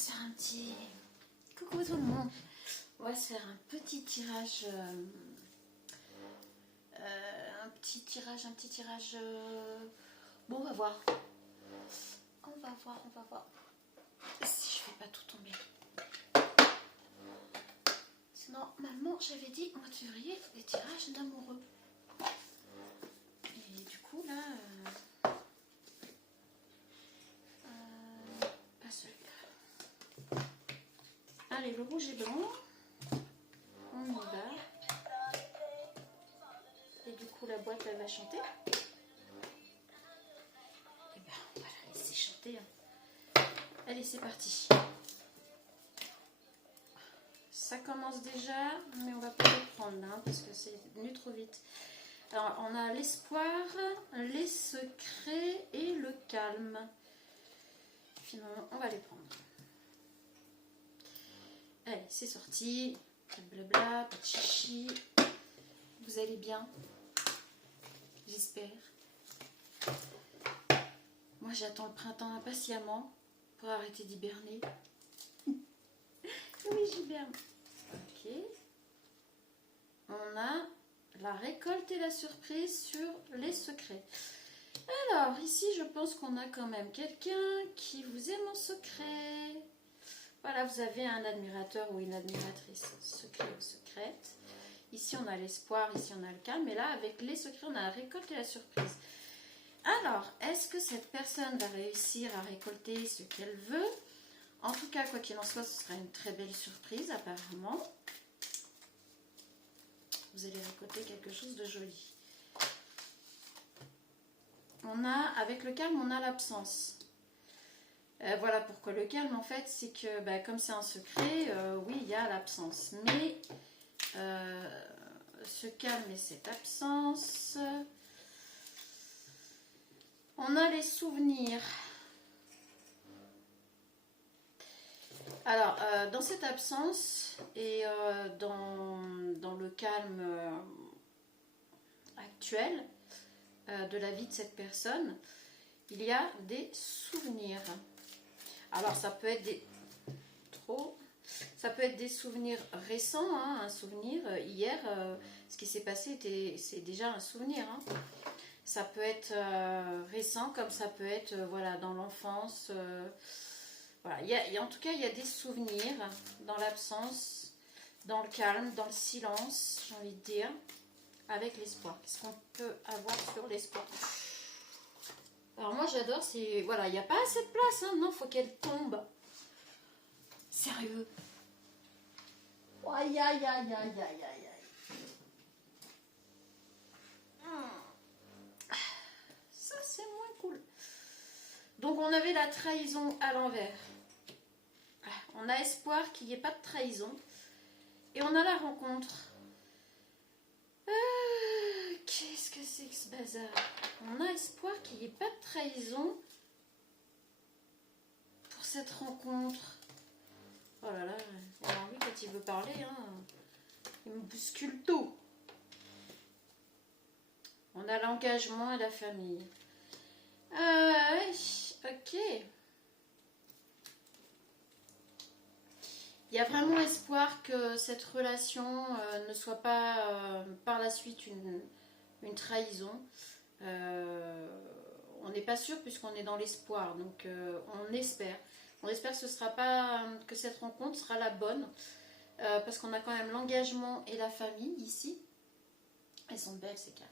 se faire un petit... Coucou tout le monde. On va se faire un petit tirage... un petit tirage... Bon, on va voir. On va voir. Si je fais pas tout tomber. Normalement, j'avais dit au mois de février, des tirages d'amoureux. Et du coup, là... pas celui-là. Allez, le rouge et blanc. On y va. Et du coup, la boîte, elle va chanter. Et bien, on va la laisser chanter. Allez, c'est parti. Ça commence déjà, mais on va pas le prendre là, parce que c'est venu trop vite. Alors, on a l'espoir, les secrets et le calme. Finalement, on va les prendre. Allez, c'est sorti. Pas de blabla, pas de chichi. Vous allez bien? J'espère. Moi, j'attends le printemps impatiemment pour arrêter d'hiberner. Oui, j'hiberne. Ok. On a la récolte et la surprise sur les secrets. Alors, ici, je pense qu'on a quand même quelqu'un qui vous aime en secret. Voilà, vous avez un admirateur ou une admiratrice secret ou secrète. Ici, on a l'espoir, ici, on a le calme. Et là, avec les secrets, on a la récolte et la surprise. Alors, est-ce que cette personne va réussir à récolter ce qu'elle veut? En tout cas, quoi qu'il en soit, ce sera une très belle surprise, apparemment. Vous allez récolter quelque chose de joli. On a, avec le calme, on a l'absence. Voilà pourquoi le calme, en fait, c'est que, comme c'est un secret, oui, il y a l'absence. Mais ce calme et cette absence, on a les souvenirs. Alors, dans cette absence et dans le calme actuel de la vie de cette personne, il y a des souvenirs. Alors, ça peut être des souvenirs récents, hein, un souvenir. Hier, ce qui s'est passé, c'est déjà un souvenir. Hein. Ça peut être récent, comme ça peut être voilà, dans l'enfance. Voilà. En tout cas, il y a des souvenirs dans l'absence, dans le calme, dans le silence, j'ai envie de dire, avec l'espoir. Qu'est-ce qu'on peut avoir sur l'espoir? Alors moi j'adore, c'est... Voilà, il n'y a pas assez de place, hein. Non, il faut qu'elle tombe. Sérieux. Aïe, aïe, aïe, aïe, aïe, aïe. Ça, c'est moins cool. Donc on avait la trahison à l'envers. On a espoir qu'il n'y ait pas de trahison. Et on a la rencontre. Qu'est-ce que c'est que ce bazar? On a espoir qu'il n'y ait pas de trahison pour cette rencontre. Oh là là, alors lui quand il veut parler, hein, il me bouscule tout. On a l'engagement et la famille. Ok. Il y a vraiment espoir que cette relation ne soit pas par la suite une trahison. On n'est pas sûr puisqu'on est dans l'espoir, donc on espère. On espère que ce sera pas, que cette rencontre sera la bonne, parce qu'on a quand même l'engagement et la famille ici. Elles sont belles ces cartes.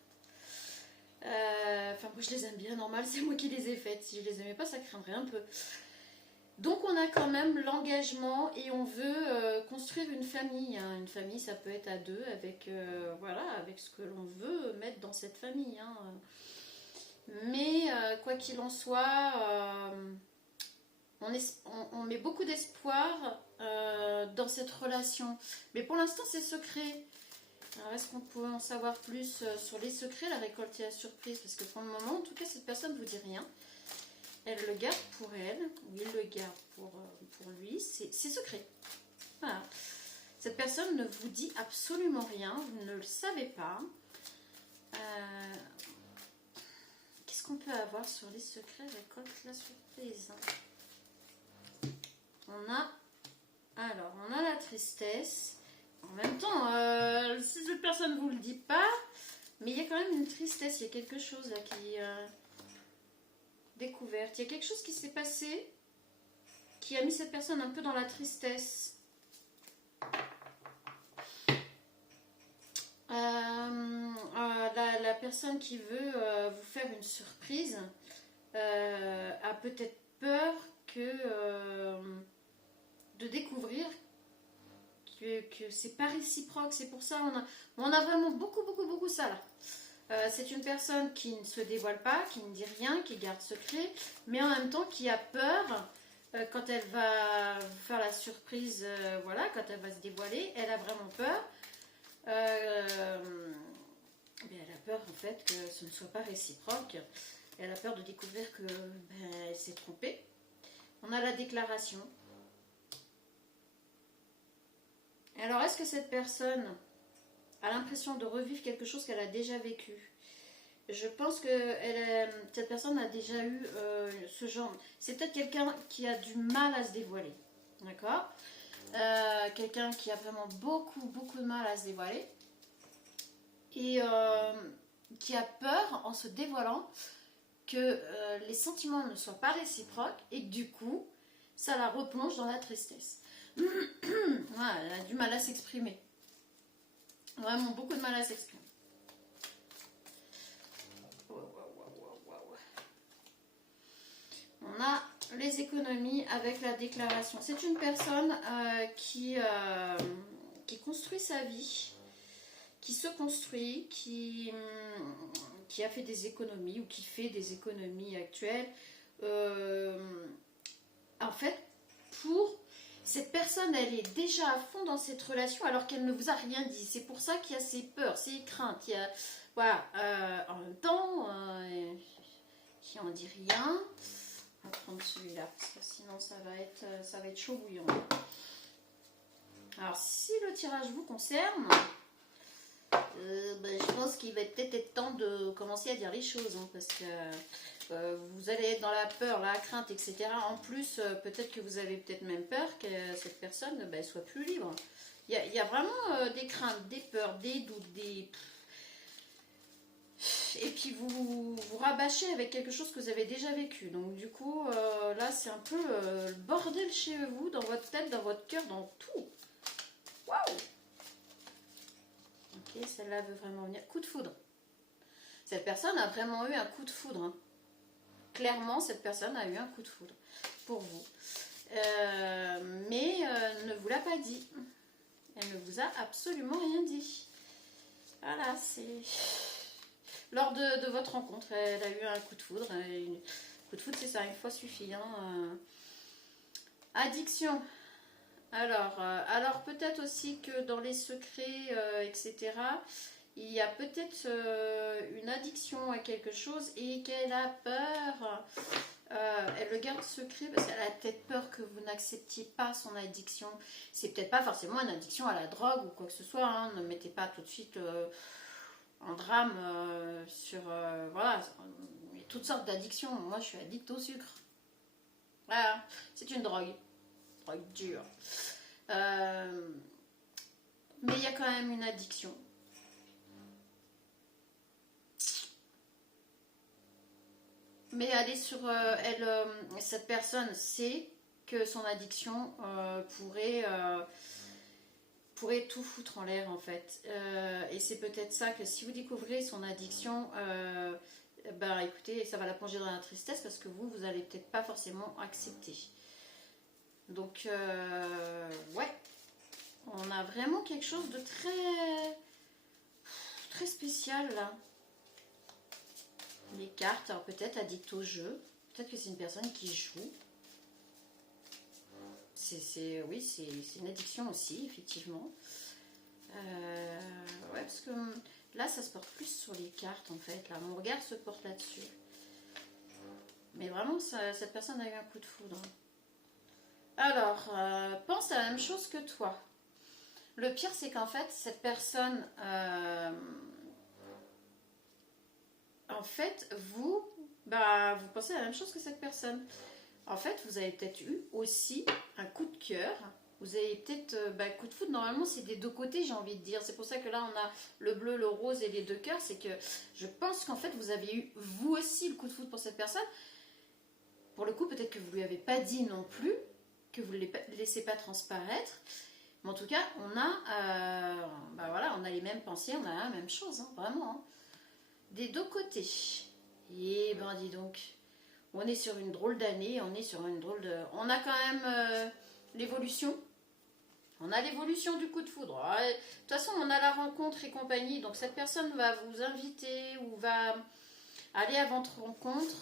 Enfin moi je les aime bien, normal, c'est moi qui les ai faites. Si je les aimais pas, ça craindrait un peu. Donc on a quand même l'engagement et on veut construire une famille. Hein. Une famille, ça peut être à deux avec, voilà, avec ce que l'on veut mettre dans cette famille. Hein. Mais quoi qu'il en soit, on met beaucoup d'espoir dans cette relation. Mais pour l'instant, c'est secret. Alors est-ce qu'on peut en savoir plus sur les secrets, la récolte et la surprise? Parce que pour le moment, en tout cas, cette personne ne vous dit rien. Elle le garde pour elle, ou il le garde pour lui, c'est secret. Voilà. Cette personne ne vous dit absolument rien, vous ne le savez pas. Qu'est-ce qu'on peut avoir sur les secrets, récolte, la surprise? on a la tristesse. En même temps, si cette personne ne vous le dit pas, mais il y a quand même une tristesse, il y a quelque chose là qui découverte. Il y a quelque chose qui s'est passé qui a mis cette personne un peu dans la tristesse. La personne qui veut vous faire une surprise a peut-être peur de découvrir que c'est pas réciproque. C'est pour ça on a vraiment beaucoup ça là. C'est une personne qui ne se dévoile pas, qui ne dit rien, qui garde secret, mais en même temps qui a peur quand elle va faire la surprise, voilà, quand elle va se dévoiler, elle a vraiment peur. Elle a peur en fait que ce ne soit pas réciproque. Elle a peur de découvrir que elle s'est trompée. On a la déclaration. Alors, est-ce que cette personne a l'impression de revivre quelque chose qu'elle a déjà vécu? Je pense que cette personne a déjà eu ce genre. C'est peut-être quelqu'un qui a du mal à se dévoiler. D'accord? Quelqu'un qui a vraiment beaucoup de mal à se dévoiler. Et qui a peur en se dévoilant que les sentiments ne soient pas réciproques et que du coup, ça la replonge dans la tristesse. Voilà, elle a du mal à s'exprimer. Vraiment beaucoup de mal à s'exprimer. On a les économies avec la déclaration. C'est une personne qui construit sa vie, qui se construit, qui a fait des économies ou qui fait des économies actuelles. En fait, cette personne, elle est déjà à fond dans cette relation alors qu'elle ne vous a rien dit. C'est pour ça qu'il y a ses peurs, ses craintes. Voilà. En même temps, qui en dit rien. On va prendre celui-là parce que sinon ça va être chaud bouillant. Alors, si le tirage vous concerne, je pense qu'il va peut-être être temps de commencer à dire les choses, hein, parce que vous allez être dans la peur, la crainte, etc. En plus, peut-être que vous avez peut-être même peur que cette personne soit plus libre. Il y a vraiment des craintes, des peurs, des doutes, et puis vous rabâchez avec quelque chose que vous avez déjà vécu. Donc du coup, là, c'est un peu le bordel chez vous, dans votre tête, dans votre cœur, dans tout. Waouh! Ok, celle-là veut vraiment venir. Coup de foudre. Cette personne a vraiment eu un coup de foudre. Hein. Clairement, cette personne a eu un coup de foudre pour vous. Mais ne vous l'a pas dit. Elle ne vous a absolument rien dit. Voilà, c'est... Lors de votre rencontre, elle a eu un coup de foudre. Un coup de foudre, c'est ça, une fois suffit. Hein. Addiction. Alors peut-être aussi que dans les secrets, etc., il y a peut-être une addiction à quelque chose et qu'elle a peur, elle le garde secret parce qu'elle a peut-être peur que vous n'acceptiez pas son addiction. C'est peut-être pas forcément une addiction à la drogue ou quoi que ce soit, hein. Ne mettez pas tout de suite en drame sur... voilà, il y a toutes sortes d'addictions. Moi je suis addict au sucre. Voilà, c'est une drogue. Drogue dure. Mais il y a quand même une addiction. Mais elle est sur... cette personne sait que son addiction pourrait tout foutre en l'air en fait. Et c'est peut-être ça que si vous découvrez son addiction, écoutez, ça va la plonger dans la tristesse parce que vous allez peut-être pas forcément accepter. Donc, ouais, on a vraiment quelque chose de très spécial là. Les cartes, alors peut-être addict au jeu, peut-être que c'est une personne qui joue. Oui, c'est une addiction aussi, effectivement. Ouais, parce que là, ça se porte plus sur les cartes, en fait. Là, mon regard se porte là-dessus. Mais vraiment, cette personne a eu un coup de foudre. Alors, pense à la même chose que toi. Le pire, c'est qu'en fait, cette personne... en fait, vous pensez à la même chose que cette personne. En fait, vous avez peut-être eu aussi un coup de cœur. Vous avez peut-être... coup de foudre, normalement, c'est des deux côtés, j'ai envie de dire. C'est pour ça que là, on a le bleu, le rose et les deux cœurs. C'est que je pense qu'en fait, vous avez eu, vous aussi, le coup de foudre pour cette personne. Pour le coup, peut-être que vous ne lui avez pas dit non plus, que vous ne le laissez pas transparaître. Mais en tout cas, on a, voilà, on a les mêmes pensées, on a la même chose, hein, vraiment. Hein. Des deux côtés. Et ben, dis donc... On est sur une drôle d'année, on est sur une drôle de... On a quand même l'évolution. On a l'évolution du coup de foudre. De toute façon, on a la rencontre et compagnie. Donc cette personne va vous inviter ou va aller à votre rencontre.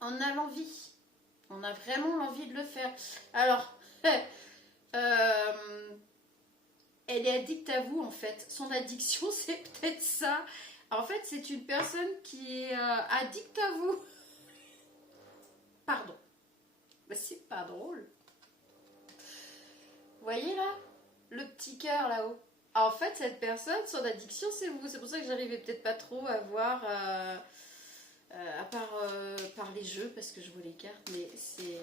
On a l'envie. On a vraiment l'envie de le faire. Alors, elle est addicte à vous en fait. Son addiction, c'est peut-être ça. En fait, c'est une personne qui est addicte à vous. Pardon. Mais c'est pas drôle. Vous voyez là? Le petit cœur là-haut. En fait, cette personne, son addiction, c'est vous. C'est pour ça que j'arrivais peut-être pas trop à voir, à part par les jeux, parce que je vois les cartes, mais c'est...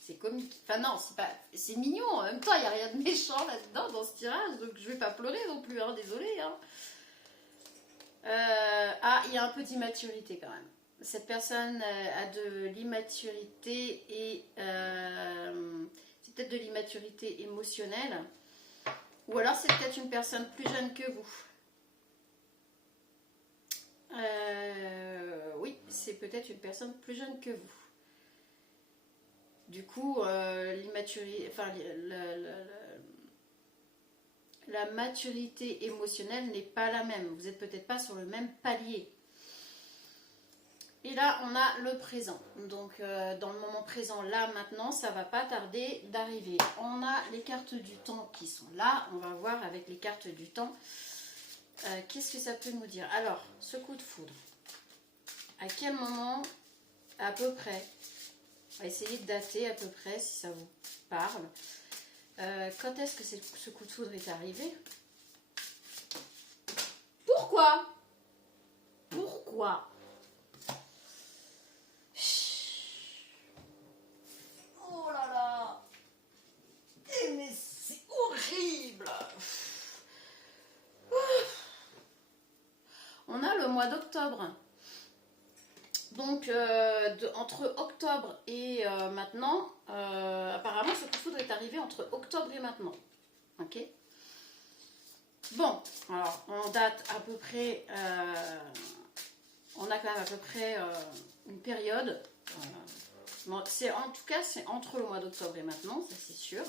C'est comique. Enfin non, c'est pas... C'est mignon. En même temps, il n'y a rien de méchant là-dedans, dans ce tirage, donc je vais pas pleurer non plus, hein, désolée, hein. Il y a un peu d'immaturité quand même. Cette personne a de l'immaturité et c'est peut-être de l'immaturité émotionnelle. Ou alors c'est peut-être une personne plus jeune que vous. Oui, c'est peut-être une personne plus jeune que vous. Du coup, l'immaturité, enfin, la maturité émotionnelle n'est pas la même. Vous n'êtes peut-être pas sur le même palier. Et là, on a le présent. Donc, dans le moment présent, là, maintenant, ça va pas tarder d'arriver. On a les cartes du temps qui sont là. On va voir avec les cartes du temps. Qu'est-ce que ça peut nous dire? Alors, ce coup de foudre. À quel moment, à peu près? On va essayer de dater à peu près, si ça vous parle. Quand est-ce que ce coup de foudre est arrivé? Pourquoi? Pourquoi? Oh là là! Mais c'est horrible! On a le mois d'octobre. Donc, entre octobre et maintenant, apparemment, ce coup de foudre est arrivé entre octobre et maintenant. Ok? Bon, alors, on date à peu près... on a quand même à peu près une période. En tout cas, c'est entre le mois d'octobre et maintenant, ça c'est sûr.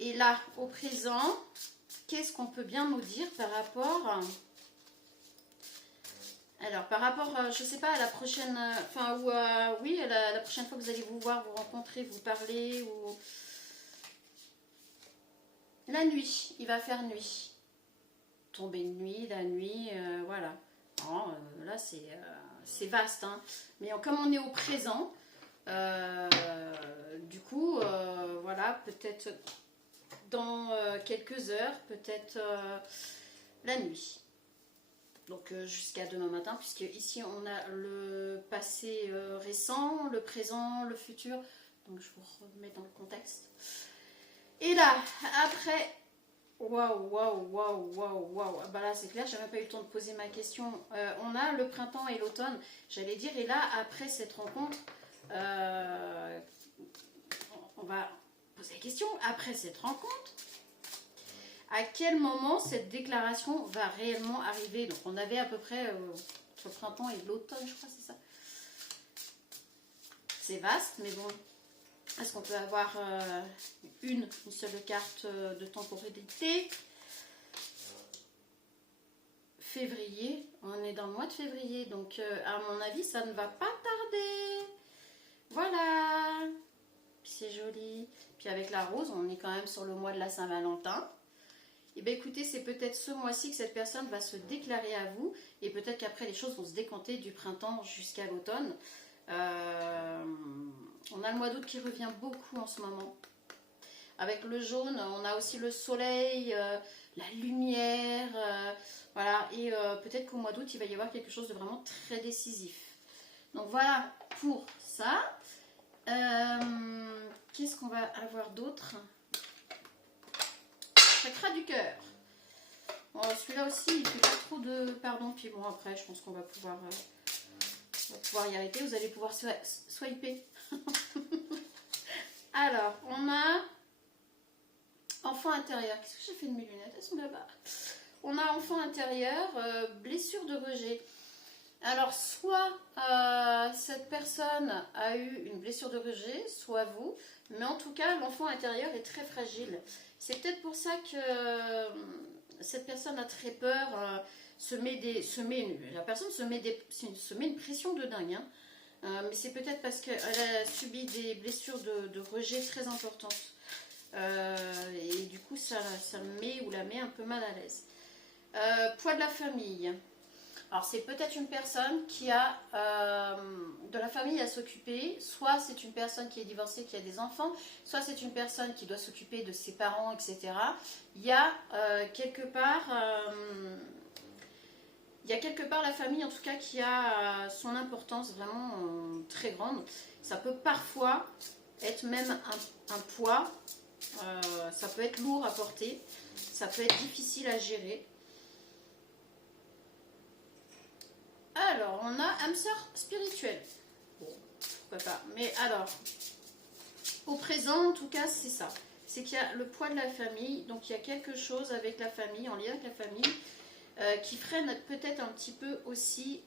Et là, au présent, qu'est-ce qu'on peut bien nous dire par rapport... Alors, par rapport, je sais pas, à la prochaine, oui, la prochaine fois que vous allez vous voir, vous rencontrer, vous parler, ou... La nuit, il va faire nuit. Tomber de nuit, la nuit, voilà. Non, là, c'est vaste, hein. Mais comme on est au présent, du coup, voilà, peut-être dans quelques heures, peut-être la nuit. Donc jusqu'à demain matin, puisque ici on a le passé récent, le présent, le futur. Donc je vous remets dans le contexte. Et là, après, waouh. Bah là c'est clair, j'ai même pas eu le temps de poser ma question. On a le printemps et l'automne, j'allais dire. Et là, après cette rencontre, on va poser la question. Après cette rencontre, à quel moment cette déclaration va réellement arriver? Donc on avait à peu près entre le printemps et l'automne, je crois, c'est ça. C'est vaste, mais bon. Est-ce qu'on peut avoir une seule carte de temporalité? Février, on est dans le mois de février, donc à mon avis, ça ne va pas tarder. Voilà. C'est joli. Puis avec la rose, on est quand même sur le mois de la Saint-Valentin. Et bien écoutez, c'est peut-être ce mois-ci que cette personne va se déclarer à vous. Et peut-être qu'après les choses vont se décanter du printemps jusqu'à l'automne. On a le mois d'août qui revient beaucoup en ce moment. Avec le jaune, on a aussi le soleil, la lumière. Voilà. Et peut-être qu'au mois d'août, il va y avoir quelque chose de vraiment très décisif. Donc voilà pour ça. Qu'est-ce qu'on va avoir d'autre? Chakra du cœur. Bon, celui-là aussi, il fait pas trop de... Pardon, puis bon, après, je pense qu'on va pouvoir y arrêter. Vous allez pouvoir swiper. Alors, on a enfant intérieur. Qu'est-ce que j'ai fait de mes lunettes? Elles sont là-bas. On a enfant intérieur, blessure de rejet. Alors, soit cette personne a eu une blessure de rejet, soit vous, mais en tout cas, l'enfant intérieur est très fragile. C'est peut-être pour ça que cette personne a très peur, la personne se met une pression de dingue, hein. Mais c'est peut-être parce qu'elle a subi des blessures de rejet très importantes. Et du coup, ça le met ou la met un peu mal à l'aise. Poids de la famille. Alors, c'est peut-être une personne qui a de la famille à s'occuper, soit c'est une personne qui est divorcée, qui a des enfants, soit c'est une personne qui doit s'occuper de ses parents, etc. Il y a quelque part la famille, en tout cas, qui a son importance vraiment très grande. Ça peut parfois être même un poids, ça peut être lourd à porter, ça peut être difficile à gérer. Alors, on a âme sœur spirituelle. Bon, pourquoi pas. Mais alors, au présent, en tout cas, c'est ça. C'est qu'il y a le poids de la famille. Donc, il y a quelque chose avec la famille, en lien avec la famille, qui freine peut-être un petit peu aussi,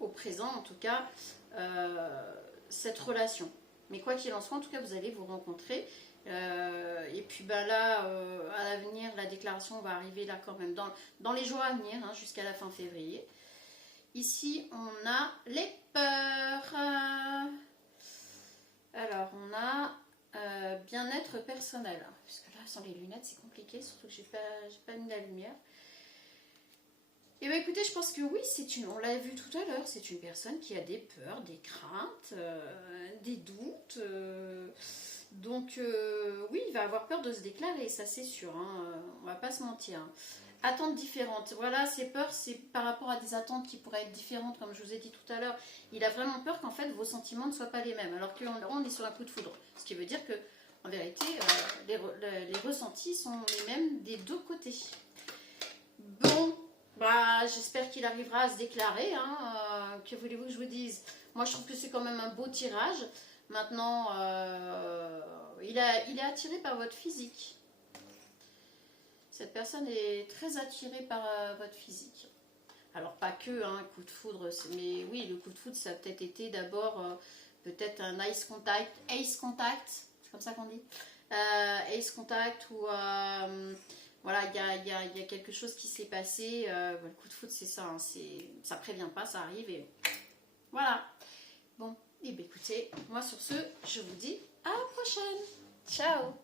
au présent, en tout cas, cette relation. Mais quoi qu'il en soit, en tout cas, vous allez vous rencontrer. Et puis là, à l'avenir, la déclaration va arriver là quand même dans les jours à venir, hein, jusqu'à la fin février. Ici, on a les peurs. Alors, on a bien-être personnel. Puisque là, sans les lunettes, c'est compliqué, surtout que j'ai pas mis la lumière. Et bien écoutez, je pense que oui, on l'a vu tout à l'heure, c'est une personne qui a des peurs, des craintes, des doutes. Donc oui, il va avoir peur de se déclarer, ça c'est sûr, hein, on va pas se mentir. Hein. Attentes différentes, voilà, ses peurs, c'est par rapport à des attentes qui pourraient être différentes, comme je vous ai dit tout à l'heure. Il a vraiment peur qu'en fait vos sentiments ne soient pas les mêmes, alors qu'on est sur un coup de foudre. Ce qui veut dire que, en vérité, les ressentis sont les mêmes des deux côtés. Bon, bah, j'espère qu'il arrivera à se déclarer, hein, que voulez-vous que je vous dise? Moi je trouve que c'est quand même un beau tirage. Maintenant, il est attiré par votre physique. Cette personne est très attirée par votre physique. Alors, pas que, hein, coup de foudre, mais oui, le coup de foudre, ça a peut-être été d'abord peut-être un ace contact, c'est comme ça qu'on dit, ace contact, ou voilà, il y a quelque chose qui s'est passé. Le coup de foudre, c'est ça, hein, ça prévient pas, ça arrive et voilà. Bon. Et bien écoutez, moi sur ce, je vous dis à la prochaine. Ciao!